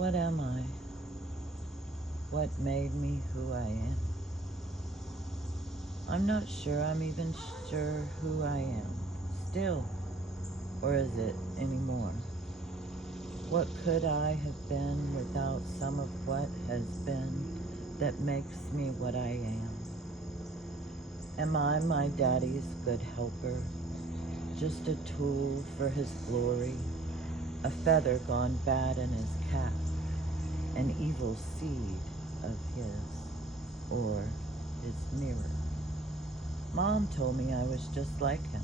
What am I? What made me who I am? I'm not sure I'm even sure who I am. Still, or is it anymore? What could I have been without some of what has been that makes me what I am? Am I my daddy's good helper? Just a tool for his glory? A feather gone bad in his cap? An evil seed of his? Or his mirror? Mom told me I was just like him.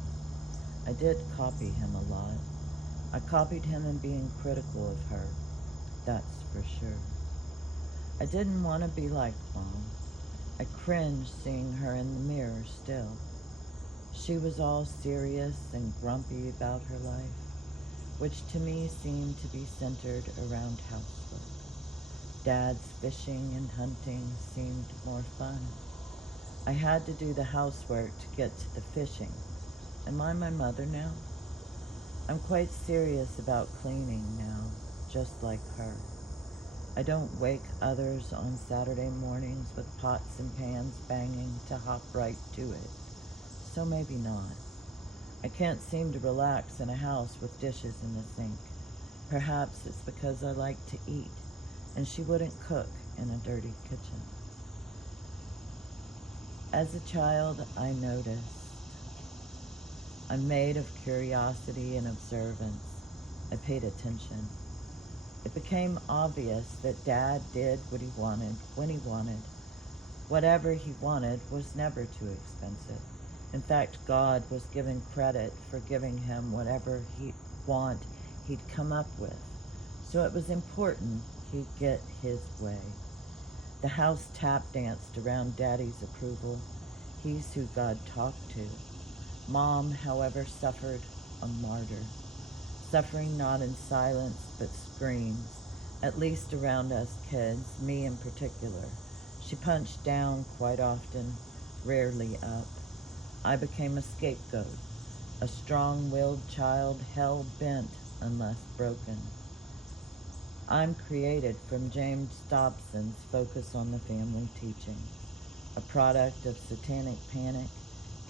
I did copy him a lot. I copied him in being critical of her, that's for sure. I didn't want to be like Mom. I cringed seeing her in the mirror still. She was all serious and grumpy about her life, which to me seemed to be centered around housework. Dad's fishing and hunting seemed more fun. I had to do the housework to get to the fishing. Am I my mother now? I'm quite serious about cleaning now, just like her. I don't wake others on Saturday mornings with pots and pans banging to hop right to it. So maybe not. I can't seem to relax in a house with dishes in the sink. Perhaps it's because I like to eat, and she wouldn't cook in a dirty kitchen. As a child, I noticed. I'm made of curiosity and observance. I paid attention. It became obvious that Dad did what he wanted, when he wanted. Whatever he wanted was never too expensive. In fact, God was given credit for giving him whatever he'd come up with. So it was important he'd get his way. The house tap danced around Daddy's approval. He's who God talked to. Mom, however, suffered a martyr. Suffering not in silence, but screams, at least around us kids, me in particular. She punched down quite often, rarely up. I became a scapegoat, a strong-willed child hell-bent unless broken. I'm created from James Dobson's Focus on the Family teaching, a product of satanic panic,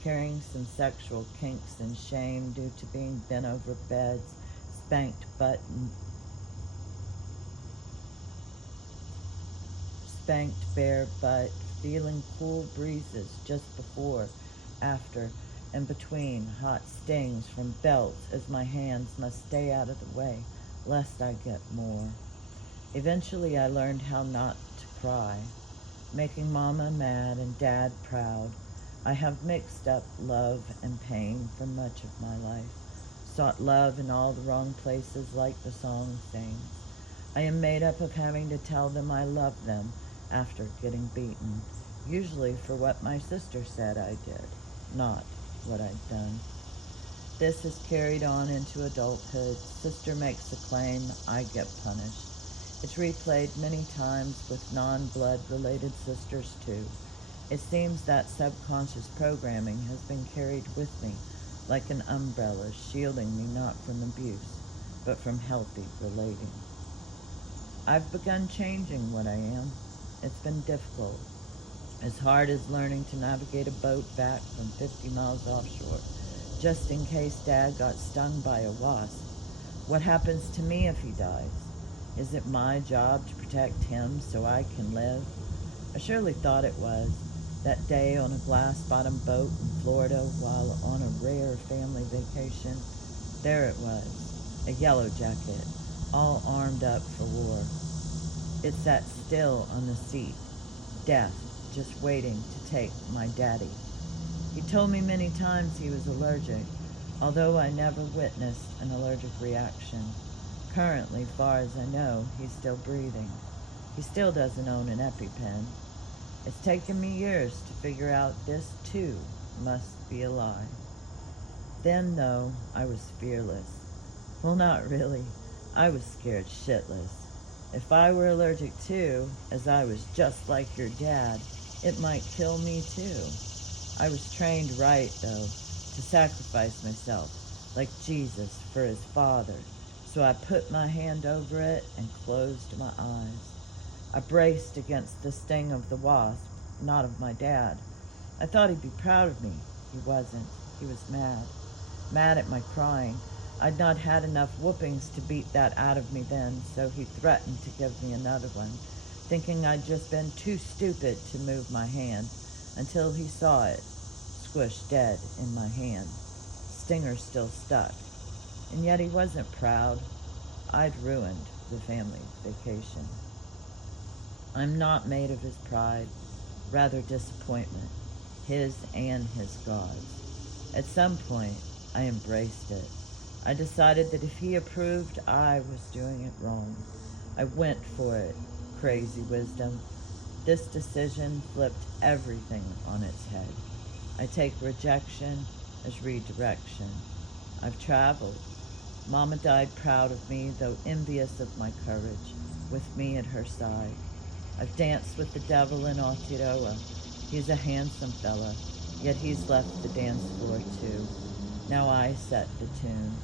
carrying some sexual kinks and shame due to being bent over beds, spanked bare butt, feeling cool breezes just before, after, and between hot stings from belts as my hands must stay out of the way lest I get more. Eventually I learned how not to cry, making Mama mad and Dad proud. I have mixed up love and pain for much of my life, sought love in all the wrong places like the song sings. I am made up of having to tell them I love them after getting beaten, usually for what my sister said I did, not what I'd done. This is carried on into adulthood. Sister makes a claim, I get punished. It's replayed many times with non-blood related sisters too. It seems that subconscious programming has been carried with me like an umbrella, shielding me not from abuse, but from healthy relating. I've begun changing what I am. It's been difficult. As hard as learning to navigate a boat back from 50 miles offshore, just in case Dad got stung by a wasp. What happens to me if he dies? Is it my job to protect him so I can live? I surely thought it was. That day on a glass-bottom boat in Florida while on a rare family vacation, there it was, a yellow jacket, all armed up for war. It sat still on the seat, death just waiting to take my daddy. He told me many times he was allergic, although I never witnessed an allergic reaction. Currently, far as I know, he's still breathing. He still doesn't own an EpiPen. It's taken me years to figure out this, too, must be a lie. Then, though, I was fearless. Well, not really. I was scared shitless. If I were allergic too, as I was just like your dad, it might kill me too. I was trained right, though, to sacrifice myself, like Jesus for his Father, So I put my hand over it and closed my eyes. I braced against the sting of the wasp, not of my dad. I thought he'd be proud of me. He wasn't. He was mad. Mad at my crying. I'd not had enough whoopings to beat that out of me then, so he threatened to give me another one, thinking I'd just been too stupid to move my hand, until he saw it, squished dead in my hand. Stinger still stuck. And yet he wasn't proud. I'd ruined the family vacation. I'm not made of his pride, rather disappointment, his and his God's. At some point, I embraced it. I decided that if he approved, I was doing it wrong. I went for it. Crazy wisdom. This decision flipped everything on its head. I take rejection as redirection. I've traveled. Mama died proud of me, though envious of my courage, with me at her side. I've danced with the devil in Aotearoa. He's a handsome fella, yet he's left the dance floor too. Now I set the tune.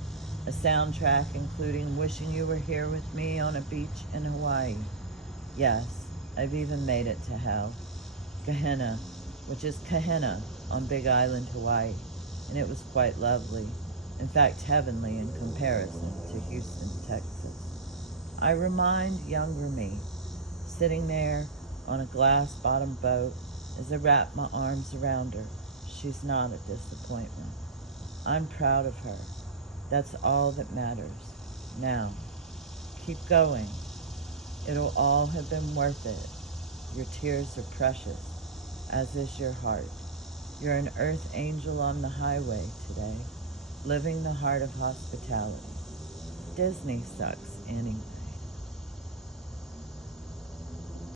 A soundtrack including Wishing You Were Here with Me on a beach in Hawaii. Yes, I've even made it to hell. Gehenna, which is Kahena on Big Island, Hawaii, and it was quite lovely. In fact, heavenly in comparison to Houston, Texas. I remind younger me, sitting there on a glass-bottomed boat as I wrap my arms around her. She's not a disappointment. I'm proud of her. That's all that matters. Now, keep going. It'll all have been worth it. Your tears are precious, as is your heart. You're an earth angel on the highway today, living the heart of hospitality. Disney sucks, Annie.